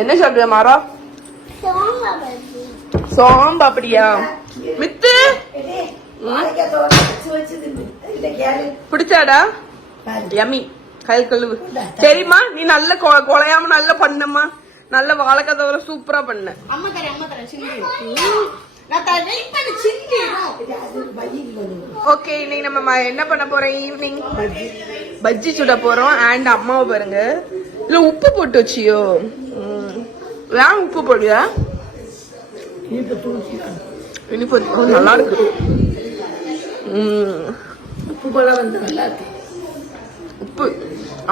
என்ன சாப்பிடுற மாறா? சோம்பாப்படியா? மித்து பிடிச்சாடா? யம்மி. கையில் கழுவு. தெரியுமா நீ நல்ல கொலையாம நல்லா பண்ணம்மா. நல்ல வாழைக்காய் தவிர சூப்பரா பண்ண. ஓகே, இன்னைக்கு நம்ம என்ன பண்ண போறோம்? ஈவினிங் பஜ்ஜி சுட போறோம். அண்ட் அம்மாவை பாருங்க, இல்ல உப்பு போட்டு வச்சியோ? ஏன் உப்பு போடுவியா? இனிப்பு நல்லா இருக்கு. உப்பு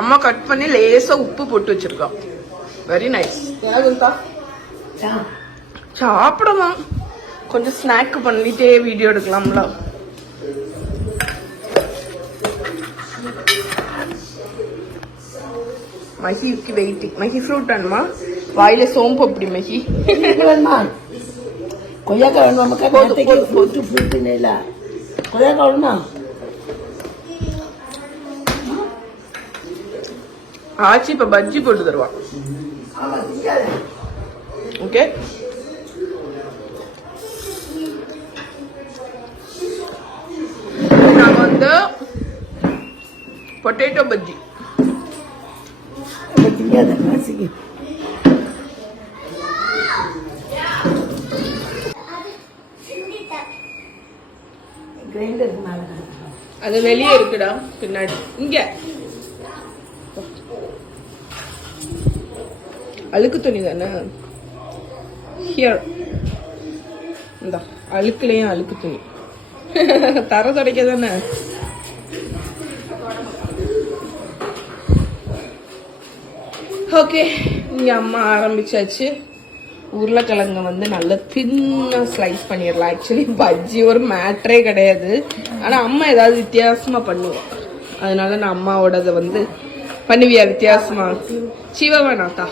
அம்மா கட் பண்ணி லேசா உப்பு போட்டு வச்சிருக்கோம். Very nice. சாப்பிடலாம். கொஞ்சம் ஸ்நாக் பண்ணிட்டே வீடியோ எடுக்கலாம்ல. மஹிக்கு வெயிட்டிங். மஹி ஃப்ரூட் வேணுமா? வாயில சோம்பு அப்படி மஹி. கொய்யாக்காய் வேணுமா? கொய்யாக்காய் வேணுமா? ஆச்சி இப்ப பஜ்ஜி போட்டு தருவான். ஓகே, நாங்க வந்து பொட்டேட்டோ பஜ்ஜி. அது வெளியே இருக்குடா பின்னாடி. இங்க அழுக்கு துணி தானே. ஹியர் இந்த அழுக்குலயும் அழுக்கு துணி. தர துடைக்க தானே. ஓகே, இங்க அம்மா ஆரம்பிச்சாச்சு. உருளைக்கிழங்கு வந்து நல்லா தின்னா ஸ்லைஸ் பண்ணிடலாம். ஆக்சுவலி பஜ்ஜி ஒரு மேட்ரே கிடையாது. ஆனா அம்மா ஏதாவது வித்தியாசமா பண்ணுவோம். அதனால நான் அம்மாவோடத வந்து பண்ணுவியா வித்தியாசமா? சிவா வேணாத்தா.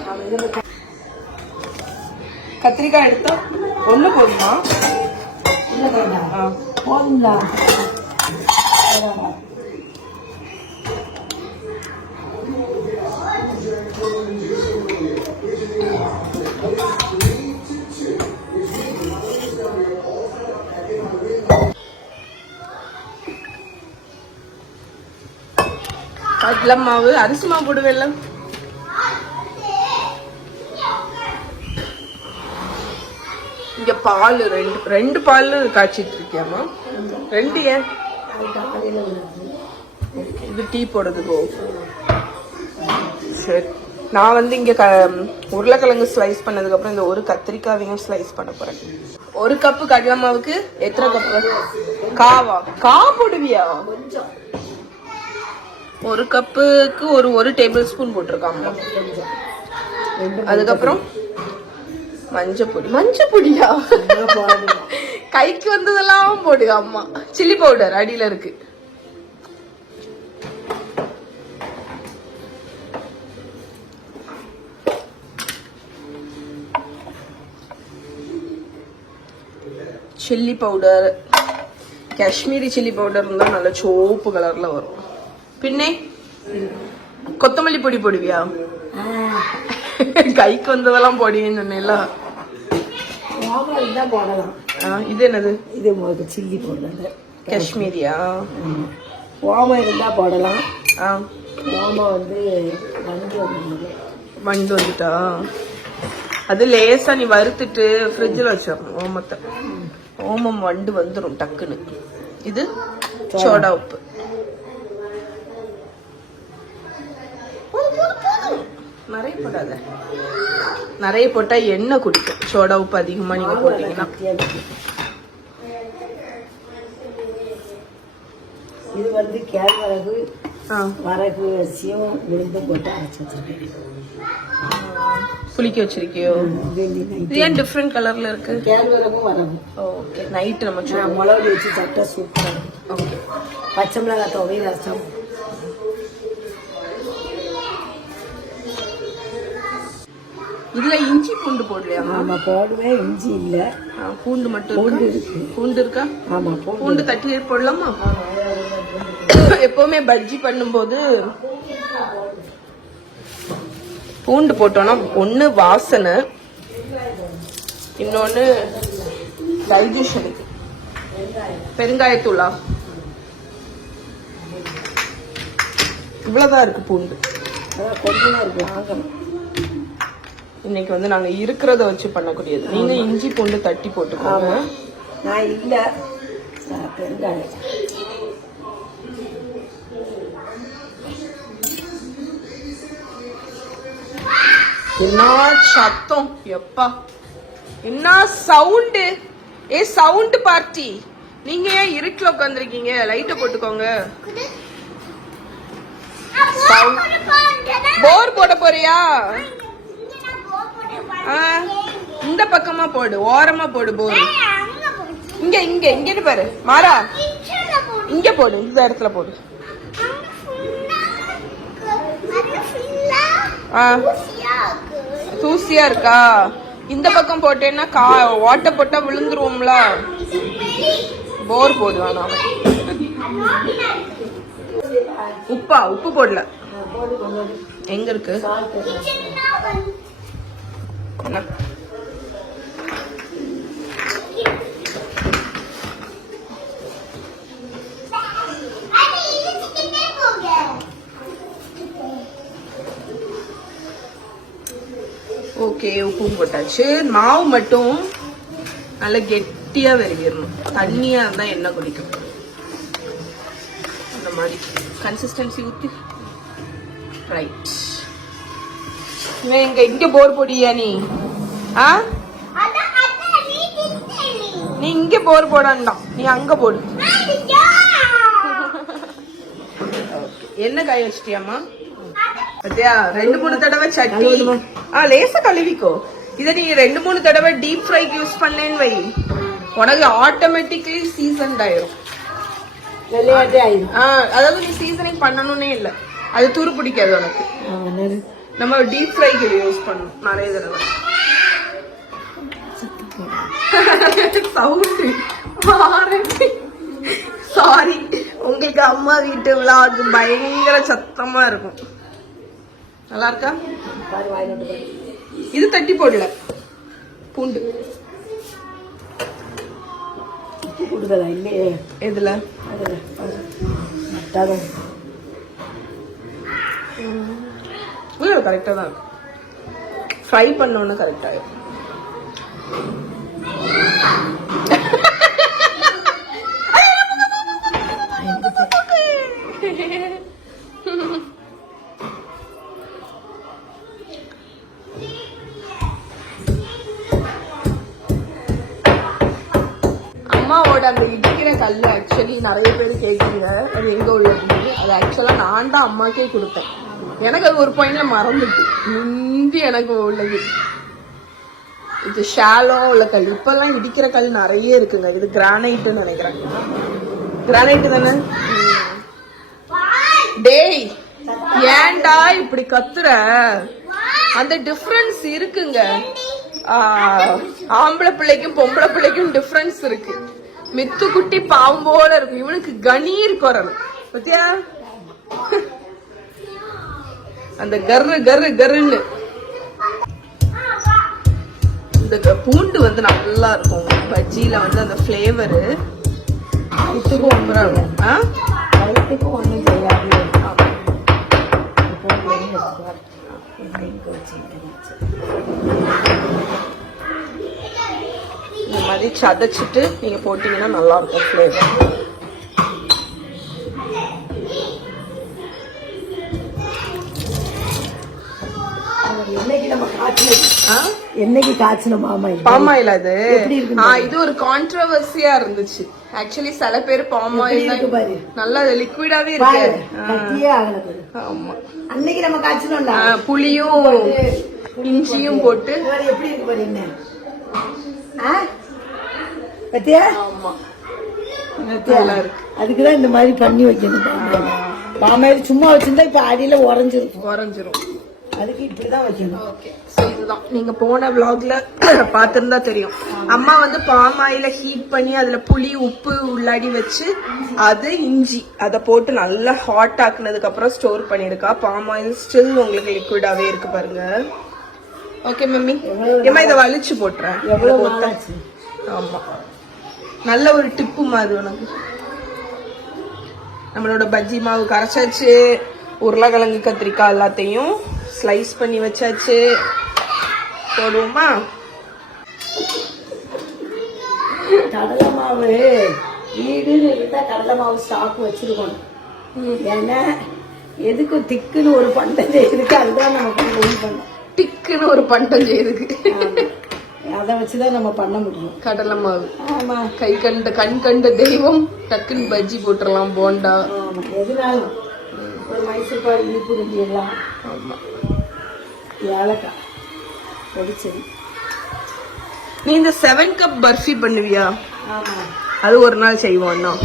கத்திரிக்காய் எடுத்தா ஒண்ணு போதுமா? போதுங்களா? கடலை மாவு, அரிசி மாவு போடுவேல்ல. இங்க பால் ரெண்டு பால் காய்ச்சிட்டு இருக்கியாமா? ரெண்டு ஏன்? இது டீ போடுறதுக்கோ? சரி, நான் வந்து இங்க உருளைக்கிழங்கு ஸ்லைஸ் பண்ணதுக்கு அப்புறம் இந்த ஒரு கத்திரிக்காவையும் ஸ்லைஸ் பண்ண போறேன். ஒரு கப்பு கடலை மாவுக்கு எத்தனை கப்பு காவா? கா போடுவியா? ஒரு கப்புக்கு ஒரு டேபிள் ஸ்பூன் போட்டிருக்காங்க. அதுக்கப்புறம் மஞ்சப்பொடியா? கைக்கு வந்ததெல்லாம் போடுங்க அம்மா. சில்லி பவுடர் அடியில இருக்கு. Chilli powder, Kashmiri chilli powder இருந்தா நல்ல சோப்பு கலர்ல வரும். பின்னே கொத்தமல்லி பொடி போடுவியா? கைக்கு வந்ததெல்லாம் போடுவீங்கன்னு சொன்னேன்ல. போடலாம். இது என்னது? இது சில்லி பவுடர் காஷ்மீரியா? ஓமம் இருந்தா போடலாம். ஓமம் வந்து வண்டு வந்துட்டா அது லேசா நீ வறுத்துட்டு ஃப்ரிட்ஜில் வச்சிடணும் ஓமத்தை. ஓமம் வண்டு வந்துடும் டக்குன்னு. இது சோடா உப்பு. நிறைய போடாத. நிறைய போட்டா எண்ணெய் குடிக்கும். சோடா உப்பு அதிகமா நீங்க போட்டீங்கன்னா. இது வந்து கேழ்வரகு, வரகு அரிசியும் விழுந்து போட்டு அரைச்சி வச்சிருக்கேன். புளிக்க வச்சிருக்கியோ? இது ஏன் டிஃப்ரெண்ட் கலர்ல இருக்கு? கேழ்வரகும் வரகு. ஓகே, நைட் நம்ம மிளகு வச்சு சாப்பிட்டா சூப்பராக இருக்கும். ஓகே, பச்சை மிளகாய் துவையல் ரசம். இதுல இஞ்சி பூண்டு போடலையா? ஆமா போடுவேன். இஞ்சி இல்ல, பூண்டு மட்டும். பூண்டு இருக்கு. பூண்டு இருக்கா? ஆமா, பூண்டு தட்டி போடலாமா? எப்பவுமே பஜ்ஜி பண்ணும்போது பூண்டு போட்டோம்னா ஒண்ணு வாசனை, இன்னொன்னு டைஜஷனுக்கு. பெருங்காயத்தூளா இவ்வளவுதான் இருக்கு பூண்டு. கொஞ்சமா இருக்கு, வாங்கணும். இன்னைக்கு வந்து நாங்க இருக்கிறத வச்சு பண்ணக்கூடியது. நீங்க இஞ்சி பூண்டு தட்டி போட்டுக்கோங்க. நான் இல்ல பெருங்காயம். என்ன சத்தம் எப்பா, என்ன சவுண்டு! ஏ சவுண்ட் பார்ட்டி, நீங்க ஏன் இருட்டுல உட்காந்துருக்கீங்க? லைட்ட போட்டுக்கோங்க. போர் போட போறியா? இந்த பக்கமா போடு, ஓரமா போடு போர். இங்க இங்க இங்க பாரு மாறா, இங்க போடு, இந்த இடத்துல போடு. தூசியா இருக்கா? இந்த பக்கம் போட்டேன்னா ஓட்ட போட்டா விழுந்துருவோம்ல. போர் போடு. வேணாம். உப்பா? உப்பு போடல. எங்க இருக்கு? ஓகே, உப்பும் போட்டாச்சு. மாவு மட்டும் நல்லா கெட்டியா வெறிடணும். தண்ணியா இருந்தா எண்ணெய் குடிக்கும். அந்த மாதிரி கன்சிஸ்டன்சி ஊத்தி. ரைட். இங்க போர் போடியா நீ? நீ இங்க போர் போடாண்டாம், நீ அங்க போடு. என்ன காய வச்சிட்டியாமா? பத்தியா, 2-3 தடவை சட்டி லேசா கழுவிக்கோ. இத நீ 2-3 தடவை டீப் ஃப்ரைக்கு யூஸ் பண்ணேன்னு வை, உனக்கு ஆட்டோமேட்டிக்லி சீசன்ட் ஆயிரும். அதாவது நீ சீசனிங் பண்ணணும்னே இல்ல, அது துரு பிடிக்காது உனக்கு. நம்ம டீப் ஃப்ரைக்கு யூஸ் பண்ணணும் நிறைய தடவை. சாரி, உங்களுக்கு அம்மா வீட்டு விழாக்கு பயங்கர சத்தமா இருக்கும். நல்லா இருக்கா? இது தட்டி போடல பூண்டு. எதுல? கரெக்டா தான் ஃப்ரை பண்ணோன்னு கரெக்ட் ஆயிடும். அம்மாவோட அந்த இடிக்கிற கல்லு ஆக்சுவலி நிறைய பேர் கேட்குங்க, அது எங்க உள்ளது. அது ஆக்சுவலா நான் தான் அம்மாக்கே கொடுத்தேன். எனக்கு அது ஒரு பாயிண்ட்ல மறந்துட்டு முந்தி எனக்கு உள்ளது. இது ஷாலோ உள்ள கல். இப்பெல்லாம் இடிக்கிற கல் நிறைய இருக்குங்க. இது கிரானைட்னு நினைக்கிறேன். கிரானைட் தானே? டேய் ஏன்டா இப்படி கத்துற? அந்த டிஃபரன்ஸ் இருக்குங்க. ஆம்பளை பிள்ளைக்கும் பொம்பளை பிள்ளைக்கும் டிஃபரன்ஸ் இருக்கு. மித்து குட்டி பாம்போல இருக்கும், இவனுக்கு கணீர் குரல். பத்தியா அந்த கர்ரு கர்ரு கர்ருன்னு. இந்த பூண்டு வந்து நல்லா இருக்கும் பஜ்ஜியில வந்து அந்த ஃபிளேவரு மித்துக்கும் சூப்பரா இருக்கும். ஒன்றும் செய்யாது. இந்த மாதிரி சதைச்சிட்டு நீங்க போட்டீங்கன்னா நல்லா இருக்கும் ஃபிளேவர். என்னைக்கு காய்ச்சின பாமாயில் அது இது ஒரு கான்ட்ரோவர்சியா இருந்துச்சு. ஆக்சுவலி சில பேர் பாமாயில் நல்லா லிக்விடாவே இருக்கு. ஆமா, அன்னைக்கு நம்ம காய்ச்சணும். புளியும் இஞ்சியும் போட்டு எப்படி இருக்கு பாருங்க. பத்தியா? ஆமா, அதுக்குதான் இந்த மாதிரி பண்ணி வைக்கணும். பாமாயில் சும்மா வச்சிருந்தா இப்ப அடியில உறைஞ்சிரும். அதுக்கு இப்படிதான் வைக்கணும். ஓகே, ஸோ இதுதான் நீங்க போன vlogல பார்த்திருந்தா தெரியும். அம்மா வந்து பாம் ஆயில ஹீட் பண்ணி அதுல புளி உப்பு உள்ளாடி வச்சு அது இஞ்சி அதை போட்டு நல்லா ஹாட் ஆக்குனதுக்கு அப்புறம் ஸ்டோர் பண்ணிருக்கா. பாம் ஆயில் ஸ்டில் உங்களுக்கு லிக்விடாவே இருக்கு பாருங்க. ஓகே மம்மி, ஏமா இதை வலிச்சு போட்டுறேன். எவ்வளவு நாளாச்சு? ஆமா, நல்ல ஒரு டிப்பு மாதிரி உனக்கு. நம்மளோட பஜ்ஜி மாவு கரைச்சாச்சு, உருளைக்கிழங்கு கத்திரிக்காய் எல்லாத்தையும் ஸ்லைஸ் பண்ணி வச்சாச்சு. போடுவோமா? கடலை மாவு வீடுன்னு இருந்தா கடலை மாவு ஸ்டாக் வச்சிருக்கணும். ஏன்னா எதுக்கு திக்குன்னு ஒரு பண்டம் செய்யுதுக்கு அதுதான் நமக்கு உதவி பண்ணும். டிக்குன்னு ஒரு பண்டம் செய்யுதுக்கு அதை வச்சுதான் நம்ம பண்ண முடியும். கடலை மாவு. ஆமா, கண் கண்ட தெய்வம். டக்குன்னு பஜ்ஜி போட்டுடலாம், போண்டா. ஆமா, எதுனாலும் ஒரு மைசூர் பால் இனிப்பு ரெண்டி எல்லாம். ஆமா, ஏலக்காய் பொடிச்சது. நீ இந்த 7 கப் பர்ஃபி பண்ணுவியா? ஆமா, அது ஒரு நாள் செய்வோம் இன்னும்,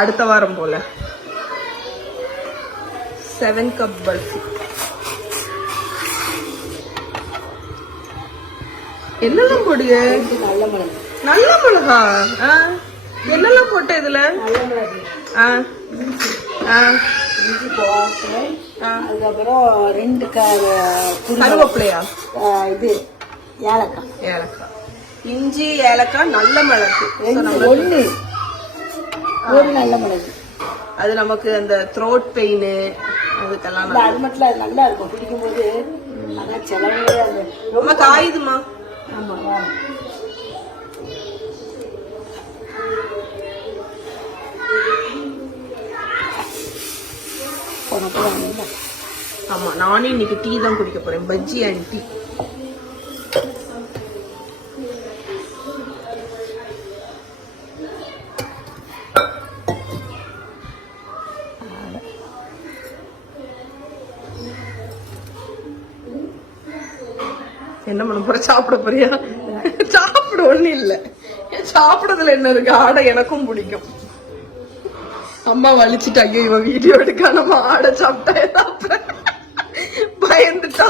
அடுத்த வாரம் போல. 7 கப் பர்ஃபி. என்னெல்லாம் போடுங்க? நல்ல மிளகு. நல்ல மிளகா? என்னெல்லாம் போட்ட இதுல? நல்ல மிளகு, இஞ்சி போட்டு, அதுக்கப்புறம் 2 கருவேப்பிலையா? இது ஏலக்காய். ஏலக்காய், இஞ்சி, ஏலக்காய், நல்ல மிளகு. ஒண்ணு ஒரு நல்ல மிளகு. அது நமக்கு அந்த த்ரோட் பெயின் அதுக்கெல்லாம் அது மட்டும் அது நல்லா இருக்கும் பிடிக்கும் போது. அதான் செலவே அது ரொம்ப காயுதுமா. ஆமா, வேணும். ஆமா, நானே இன்னைக்கு டீ தான் குடிக்க போறேன், பஜ்ஜி அண்ட் டீ. என்ன பண்ண போற? சாப்பிட போறியா? சாப்பிட ஒண்ணு இல்ல, சாப்பிடறதுல என்ன இருக்கு? ஆடை எனக்கும் பிடிக்கும். அம்மா வலிச்சுட்டாங்க, இவன் வீடியோ எடுக்க நம்ம ஆடை சாப்பிட்டா பயந்துட்டா.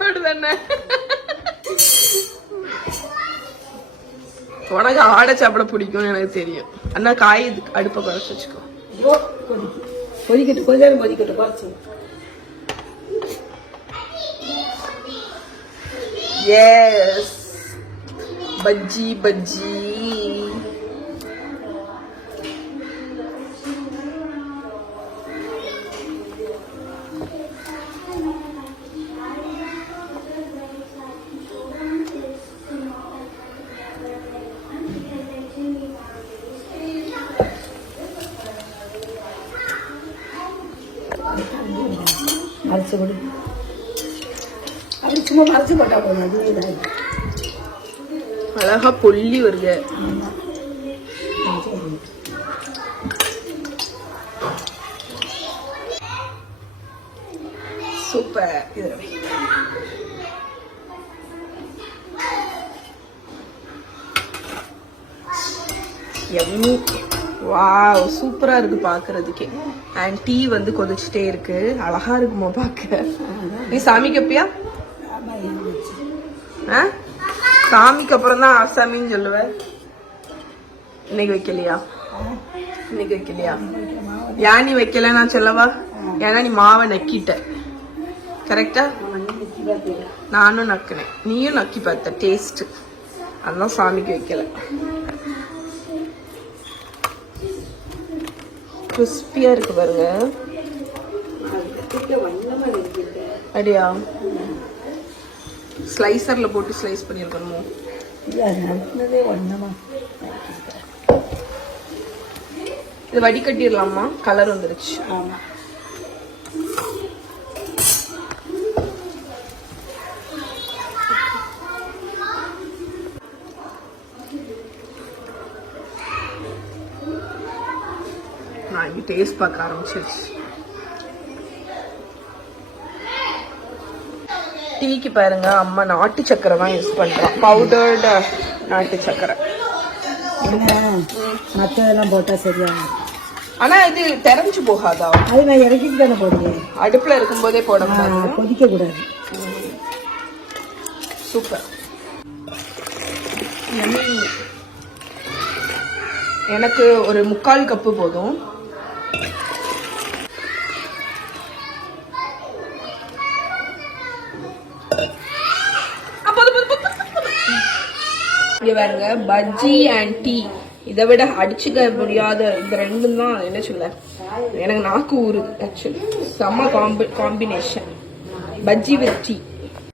அப்படிதானே? உனக்கு ஆடை சாப்பிட பிடிக்கும்னு எனக்கு தெரியும். அண்ணா காய் அடுப்பை குறைச்சு வச்சுக்கோ. கொதிக்கட்டும், கொஞ்ச நேரம் கொதிக்கட்டும், குறைச்சு. எஸ், பஜ்ஜி பஜ்ஜி. மறைச்சு கொடு. அப்படி சும்மா மறைச்சு போட்டா போதும், அதுவே இதாகும். அழகா பொல்லி வருங்க. சூப்பர். எம்மி. வாவ், சூப்பரா இருக்கு பாக்குறதுக்கே. அண்ட் டீ வந்து கொதிச்சுட்டே இருக்கு, அழகா இருக்குமா பாக்க. நீ சாமி கப்பியா? சாமிக்கு அப்புறம் தான் ஆசாமின்னு சொல்லுவேன். இன்னைக்கு வைக்கலையா? இன்னைக்கு வைக்கலையா? ஏன் நீ வைக்கல நான் சொல்லவா? ஏன்னா நீ மாவை நக்கிட்ட. கரெக்டா? நானும் நக்கினேன், நீயும் நக்கி பார்த்த. டேஸ்ட் அதெல்லாம் சாமிக்கு வைக்கல. கிறிஸ்பியா இருக்கு பாருங்க. அப்படியா? ஸ்லைசர்ல போட்டு ஸ்லைஸ் பண்ணிருக்கணுமோ? இது வடிகட்டிடலாமா? கலர் வந்துருச்சு. ஆமா, நான் இங்க டேஸ்ட் பார்க்க ஆரம்பிச்சிருச்சு. டீக்கு பாருங்க, அம்மா நாட்டு சக்கரை தான் யூஸ் பண்றான், பவுடர்டு நாட்டு சக்கரை. மற்றதெல்லாம் போட்டா சரியா? ஆனா இது தெரிஞ்சு போகாதா? அது நான் இறக்கிட்டு தானே போடுவேன். அடுப்புல இருக்கும்போதே போடணும். கொதிக்க கூடாது. சூப்பர். எனக்கு ஒரு 3/4 கப்பு போதும். இங்க பாருங்க, பஜ்ஜி அண்ட் டீ, இதை விட அடிச்சுக்க முடியாத இந்த ரெண்டும் தான். என்ன சொல்ல, எனக்கு நாக்கு ஊறுது ஆக்சுவலி. செம்ம காம்பினேஷன் பஜ்ஜி வித் டீ.